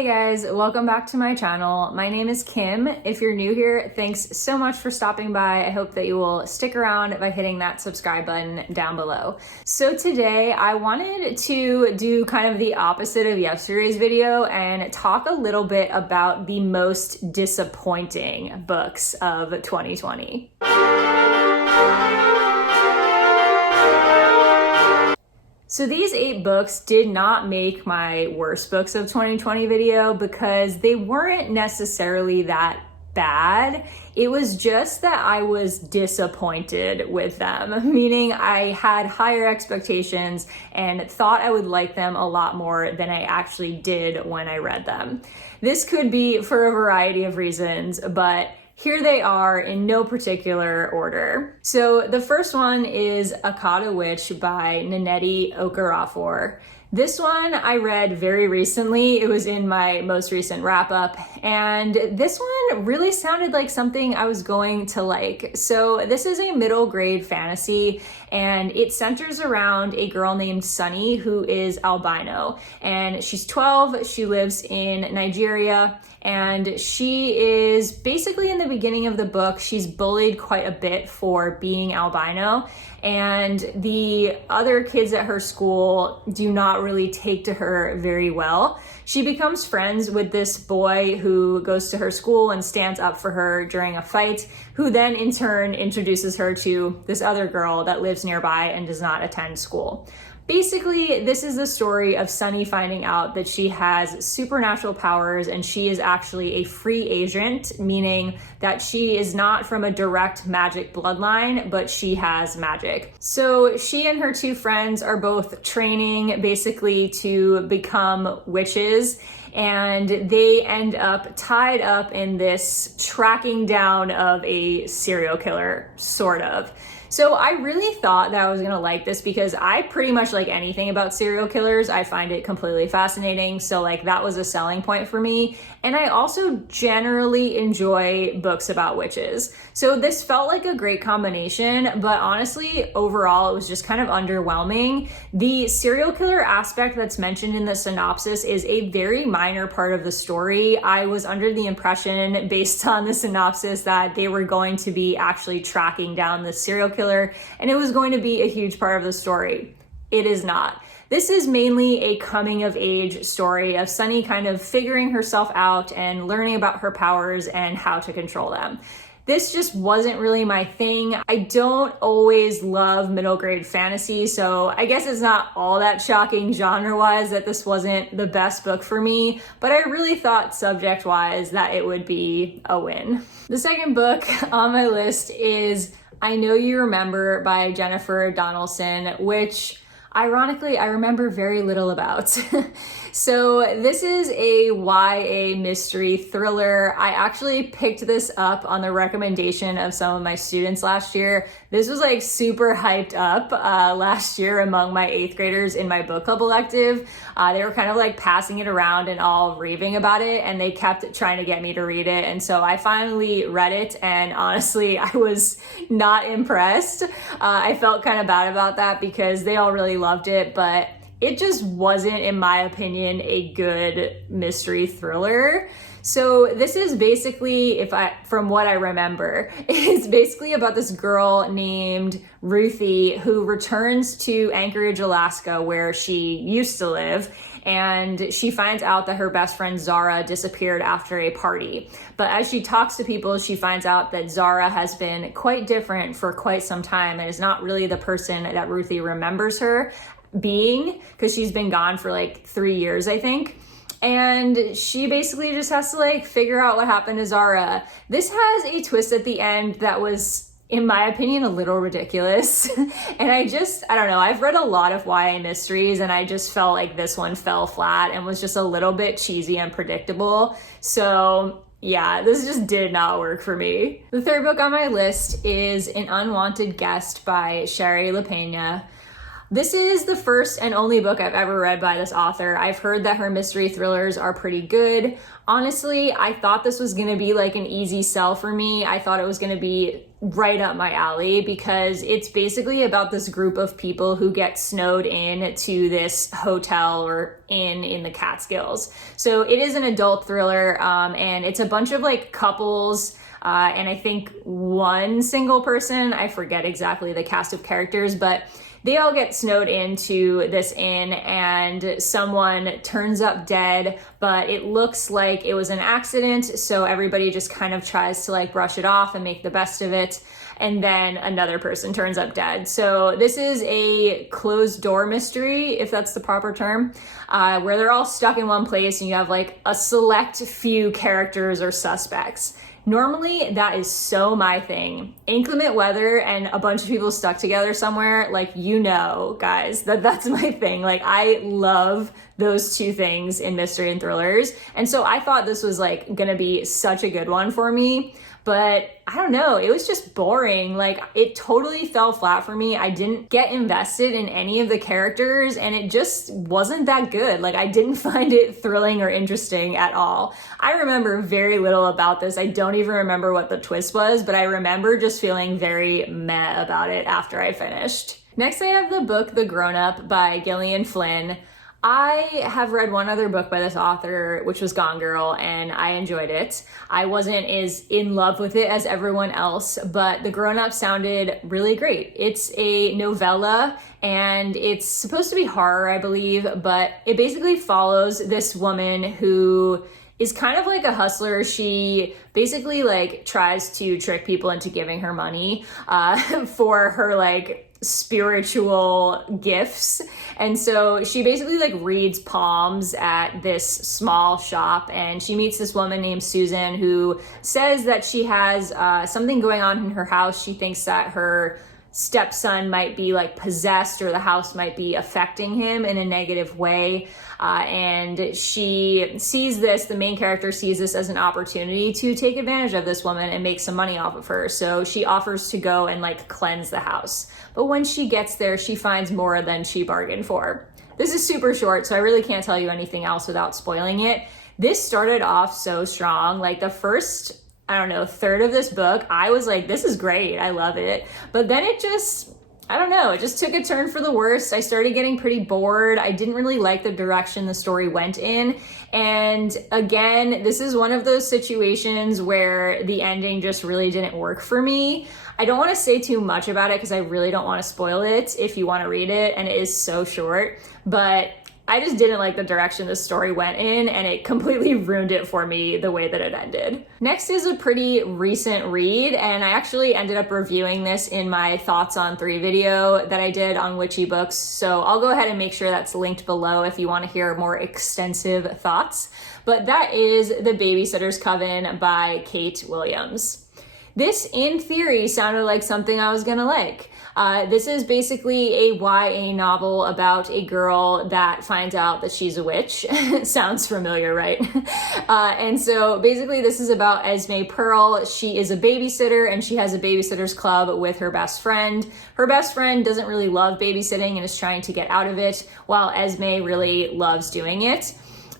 Hey guys, welcome back to my channel. My name is Kim. If you're new here, thanks so much for stopping by. I hope that you will stick around by hitting that subscribe button down below. So today I wanted to do kind of the opposite of yesterday's video and talk a little bit about the most disappointing books of 2020. So these 8 books did not make my worst books of 2020 video because they weren't necessarily that bad. It was just that I was disappointed with them, meaning I had higher expectations and thought I would like them a lot more than I actually did when I read them. This could be for a variety of reasons, but here they are in no particular order. So the first one is Cauda Witch by Nnedi Okorafor. This one I read very recently. It was in my most recent wrap up, and this one really sounded like something I was going to like. So this is a middle grade fantasy, and it centers around a girl named Sunny who is albino, and she's 12. She lives in Nigeria, and she is basically, in the beginning of the book, she's bullied quite a bit for being albino, and the other kids at her school do not really take to her very well. She becomes friends with this boy who goes to her school and stands up for her during a fight, who then in turn introduces her to this other girl that lives nearby and does not attend school. Basically, this is the story of Sunny finding out that she has supernatural powers and she is actually a free agent, meaning that she is not from a direct magic bloodline, but she has magic. So she and her 2 friends are both training basically to become witches, and they end up tied up in this tracking down of a serial killer, sort of. So I really thought that I was gonna like this because I pretty much like anything about serial killers. I find it completely fascinating. So like that was a selling point for me. And I also generally enjoy books about witches. So this felt like a great combination, but honestly, overall, it was just kind of underwhelming. The serial killer aspect that's mentioned in the synopsis is a very minor part of the story. I was under the impression, based on the synopsis, that they were going to be actually tracking down the serial killer, and it was going to be a huge part of the story. It is not. This is mainly a coming of age story of Sunny kind of figuring herself out and learning about her powers and how to control them. This just wasn't really my thing. I don't always love middle grade fantasy, so I guess it's not all that shocking genre-wise that this wasn't the best book for me, but I really thought subject-wise that it would be a win. The second book on my list is I Know You Remember by Jennifer Donaldson, which ironically I remember very little about. So this is a YA mystery thriller. I actually picked this up on the recommendation of some of my students last year. This was like super hyped up last year among my 8th graders in my book club elective. They were kind of like passing it around and all raving about it, and they kept trying to get me to read it. And so I finally read it, and honestly, I was not impressed. I felt kind of bad about that because they all really loved it, but it just wasn't, in my opinion, a good mystery thriller. So this is basically, from what I remember, it's basically about this girl named Ruthie who returns to Anchorage, Alaska, where she used to live, and she finds out that her best friend Zara disappeared after a party. But as she talks to people, she finds out that Zara has been quite different for quite some time and is not really the person that Ruthie remembers her being, because she's been gone for like 3 years, I think. And she basically just has to like figure out what happened to Zara. This has a twist at the end that was, in my opinion, a little ridiculous. And I don't know, I've read a lot of YA mysteries and I just felt like this one fell flat and was just a little bit cheesy and predictable. So yeah, this just did not work for me. The third book on my list is An Unwanted Guest by Sherry LaPena. This is the first and only book I've ever read by this author. I've heard that her mystery thrillers are pretty good. Honestly, I thought this was gonna be like an easy sell for me. I thought it was gonna be right up my alley because it's basically about this group of people who get snowed in to this hotel or inn in the Catskills. So it is an adult thriller, and it's a bunch of like couples, and I think one single person. I forget exactly the cast of characters, but they all get snowed into this inn and someone turns up dead, but it looks like it was an accident. So everybody just kind of tries to like brush it off and make the best of it. And then another person turns up dead. So this is a closed door mystery, if that's the proper term, where they're all stuck in one place and you have like a select few characters or suspects. Normally, that is so my thing. Inclement weather and a bunch of people stuck together somewhere, like, you know, guys, that's my thing. Like, I love those two things in mystery and thrillers. And so I thought this was like gonna be such a good one for me. But I don't know, it was just boring. Like, it totally fell flat for me. I didn't get invested in any of the characters and it just wasn't that good. Like, I didn't find it thrilling or interesting at all. I remember very little about this. I don't even remember what the twist was, but I remember just feeling very meh about it after I finished. Next, I have the book The Grown Up by Gillian Flynn. I have read one other book by this author, which was Gone Girl, and I enjoyed it. I wasn't as in love with it as everyone else, but The Grown Up sounded really great. It's a novella, and it's supposed to be horror, I believe, but it basically follows this woman who is kind of like a hustler. She basically like tries to trick people into giving her money for her like spiritual gifts. And so she basically like reads palms at this small shop and she meets this woman named Susan who says that she has something going on in her house. She thinks that her stepson might be like possessed or the house might be affecting him in a negative way. And she sees this, the main character sees this as an opportunity to take advantage of this woman and make some money off of her. So she offers to go and like cleanse the house. But when she gets there, she finds more than she bargained for. This is super short, so I really can't tell you anything else without spoiling it. This started off so strong. Like the first, I don't know, third of this book, I was like, this is great. I love it. But then it just, I don't know, it just took a turn for the worse. I started getting pretty bored. I didn't really like the direction the story went in. And again, this is one of those situations where the ending just really didn't work for me. I don't want to say too much about it because I really don't want to spoil it if you want to read it, and it is so short. But I just didn't like the direction the story went in, and it completely ruined it for me the way that it ended. Next is a pretty recent read, and I actually ended up reviewing this in my Thoughts on 3 video that I did on Witchy Books, so I'll go ahead and make sure that's linked below if you want to hear more extensive thoughts. But that is The Babysitters Coven by Kate Williams. This, in theory, sounded like something I was gonna like. This is basically a YA novel about a girl that finds out that she's a witch. Sounds familiar, right? And so basically this is about Esme Pearl. She is a babysitter and she has a babysitter's club with her best friend. Her best friend doesn't really love babysitting and is trying to get out of it, while Esme really loves doing it.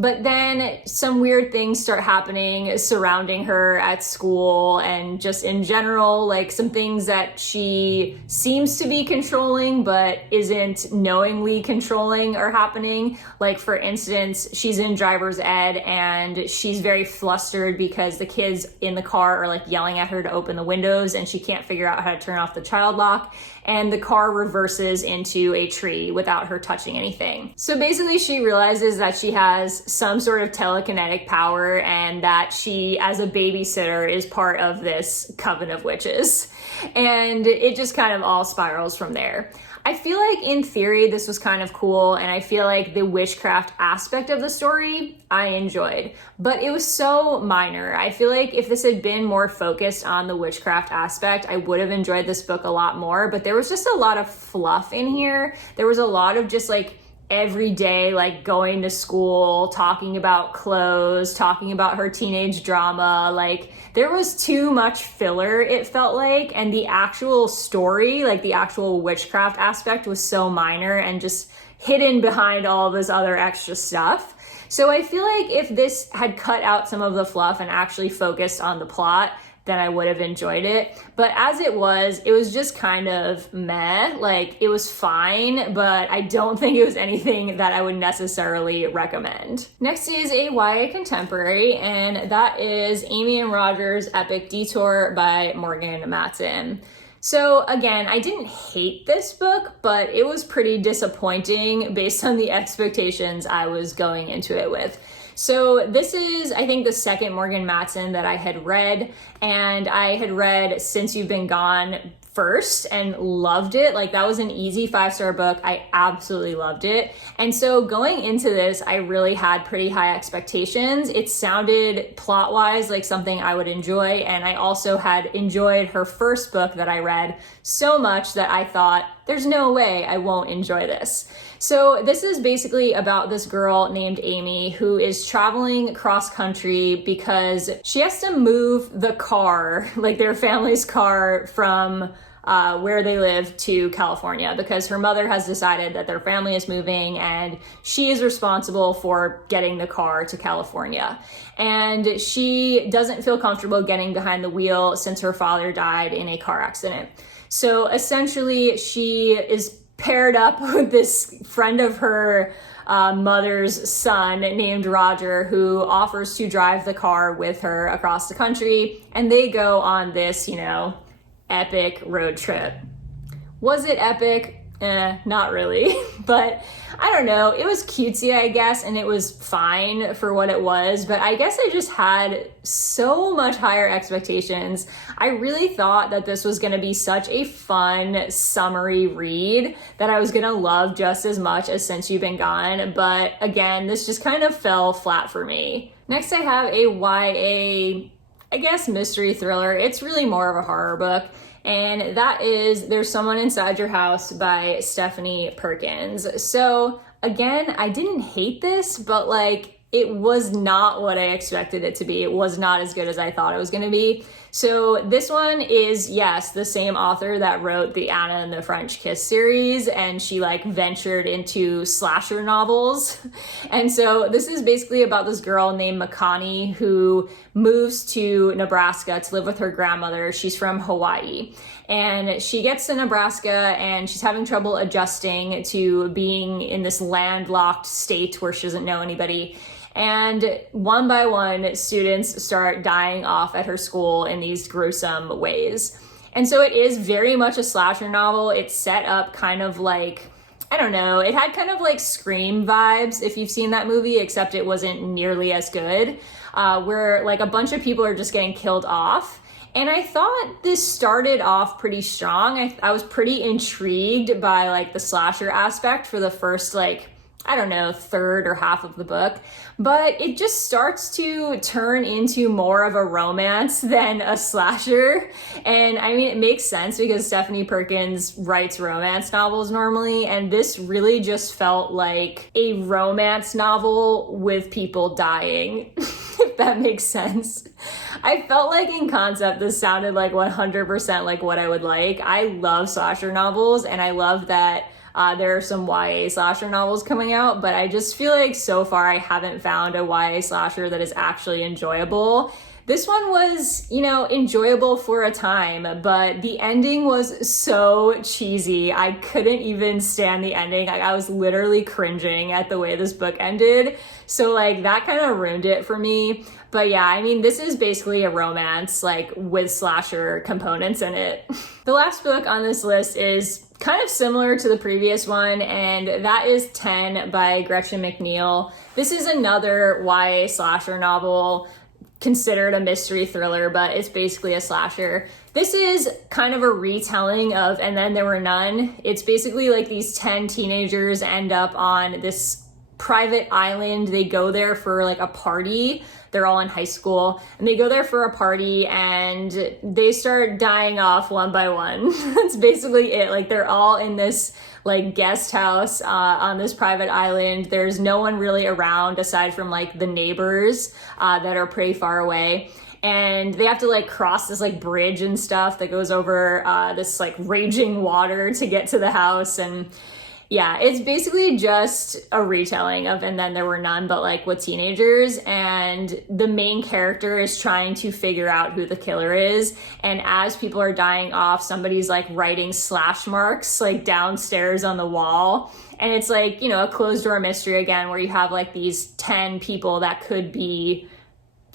But then some weird things start happening surrounding her at school and just in general, like some things that she seems to be controlling but isn't knowingly controlling are happening. Like for instance, she's in driver's ed and she's very flustered because the kids in the car are like yelling at her to open the windows and she can't figure out how to turn off the child lock. And the car reverses into a tree without her touching anything. So basically she realizes that she has some sort of telekinetic power and that she, as a babysitter, is part of this coven of witches. And it just kind of all spirals from there. I feel like in theory this was kind of cool, and I feel like the witchcraft aspect of the story I enjoyed, but it was so minor. I feel like if this had been more focused on the witchcraft aspect, I would have enjoyed this book a lot more, but there was just a lot of fluff in here. There was a lot of just like every day, like going to school, talking about clothes, talking about her teenage drama. Like there was too much filler, it felt like, and the actual story, like the actual witchcraft aspect, was so minor and just hidden behind all this other extra stuff. So I feel like if this had cut out some of the fluff and actually focused on the plot, then I would have enjoyed it. But as it was just kind of meh. Like, it was fine, but I don't think it was anything that I would necessarily recommend. Next is a YA contemporary, and that is Amy and Roger's Epic Detour by Morgan Matson. So again, I didn't hate this book, but it was pretty disappointing based on the expectations I was going into it with. So this is, I think, the second Morgan Matson that I had read, and I had read Since You've Been Gone first and loved it. Like, that was an easy 5-star book. I absolutely loved it. And so going into this, I really had pretty high expectations. It sounded plot-wise like something I would enjoy, and I also had enjoyed her first book that I read so much that I thought, there's no way I won't enjoy this. So this is basically about this girl named Amy who is traveling cross country because she has to move the car, like their family's car, from where they live to California, because her mother has decided that their family is moving and she is responsible for getting the car to California. And she doesn't feel comfortable getting behind the wheel since her father died in a car accident. So essentially she is paired up with this friend of her mother's son named Roger, who offers to drive the car with her across the country, and they go on this, epic road trip. Was it epic? Not really, but I don't know. It was cutesy, I guess, and it was fine for what it was, but I guess I just had so much higher expectations. I really thought that this was going to be such a fun, summery read that I was going to love just as much as Since You've Been Gone, but again, this just kind of fell flat for me. Next, I have a YA, I guess, mystery thriller. It's really more of a horror book. And that is There's Someone Inside Your House by Stephanie Perkins. So again, I didn't hate this, but it was not what I expected it to be. It was not as good as I thought it was going to be. So this one is, yes, the same author that wrote the Anna and the French Kiss series, and she ventured into slasher novels. And so this is basically about this girl named Makani who moves to Nebraska to live with her grandmother. She's from Hawaii. And she gets to Nebraska and she's having trouble adjusting to being in this landlocked state where she doesn't know anybody. And one by one, students start dying off at her school in these gruesome ways. And so it is very much a slasher novel. It's set up kind of like, I don't know, it had kind of like Scream vibes, if you've seen that movie, except it wasn't nearly as good, where a bunch of people are just getting killed off. And I thought this started off pretty strong. I was pretty intrigued by the slasher aspect for the first third or half of the book, but it just starts to turn into more of a romance than a slasher. And I mean, it makes sense because Stephanie Perkins writes romance novels normally, and this really just felt like a romance novel with people dying, if that makes sense. I felt like in concept, this sounded 100% like what I would like. I love slasher novels, and I love that there are some YA slasher novels coming out, but I just feel like so far I haven't found a YA slasher that is actually enjoyable. This one was, enjoyable for a time, but the ending was so cheesy. I couldn't even stand the ending. I was literally cringing at the way this book ended. So that kind of ruined it for me. But yeah, I mean, this is basically a romance, with slasher components in it. The last book on this list is kind of similar to the previous one, and that is 10 by Gretchen McNeil. This is another YA slasher novel, considered a mystery thriller, but it's basically a slasher. This is kind of a retelling of And Then There Were None. It's basically these 10 teenagers end up on this private island. They go there for a party. They're all in high school, and they go there for a party and they start dying off one by one. That's basically it. They're all in this guest house on this private island. There's no one really around aside from the neighbors that are pretty far away. And they have to cross this bridge and stuff that goes over this raging water to get to the house. And Yeah, it's basically just a retelling of And Then There Were None, but like with teenagers. And the main character is trying to figure out who the killer is. And as people are dying off, somebody's like writing slash marks like downstairs on the wall. And it's like, you know, a closed door mystery again, where you have like these 10 people that could be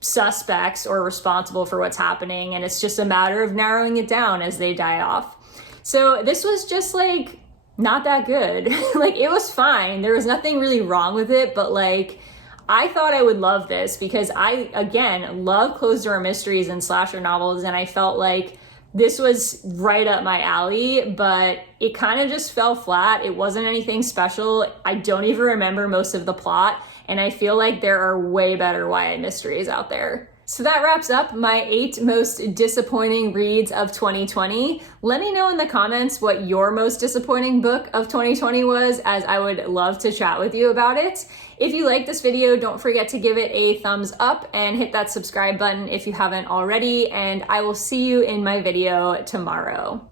suspects or responsible for what's happening. And it's just a matter of narrowing it down as they die off. So this was just like, not that good. Like, it was fine. There was nothing really wrong with it, but like, I thought I would love this because I, again, love closed door mysteries and slasher novels, and I felt like this was right up my alley, but it kind of just fell flat. It wasn't anything special. I don't even remember most of the plot, and I feel like there are way better YA mysteries out there. So that wraps up my 8 most disappointing reads of 2020. Let me know in the comments what your most disappointing book of 2020 was, as I would love to chat with you about it. If you like this video, don't forget to give it a thumbs up and hit that subscribe button if you haven't already, and I will see you in my video tomorrow.